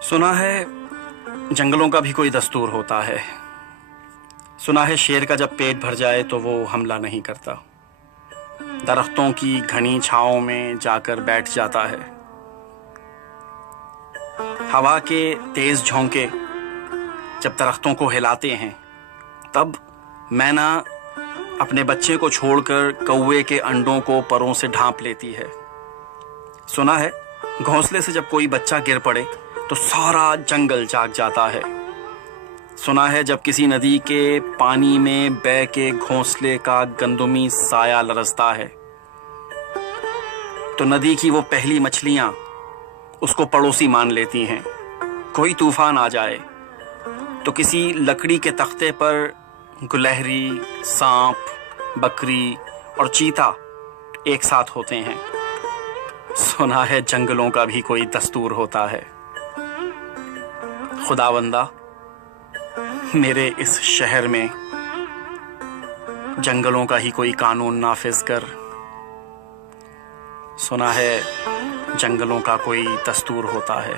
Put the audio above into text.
सुना है जंगलों का भी कोई दस्तूर होता है। सुना है शेर का जब पेट भर जाए तो वो हमला नहीं करता, दरख्तों की घनी छांव में जाकर बैठ जाता है। हवा के तेज झोंके जब दरख्तों को हिलाते हैं, तब मैना अपने बच्चे को छोड़कर कौवे के अंडों को परों से ढांप लेती है। सुना है घोंसले से जब कोई बच्चा गिर पड़े तो सारा जंगल जाग जाता है। सुना है जब किसी नदी के पानी में बह के घोंसले का गंदुमी साया लरसता है तो नदी की वो पहली मछलियां उसको पड़ोसी मान लेती हैं। कोई तूफान आ जाए तो किसी लकड़ी के तख्ते पर गुलहरी, सांप, बकरी और चीता एक साथ होते हैं। सुना है जंगलों का भी कोई दस्तूर होता है। खुदावंदा, मेरे इस शहर में जंगलों का ही कोई कानून नाफिज कर। सुना है जंगलों का कोई दस्तूर होता है।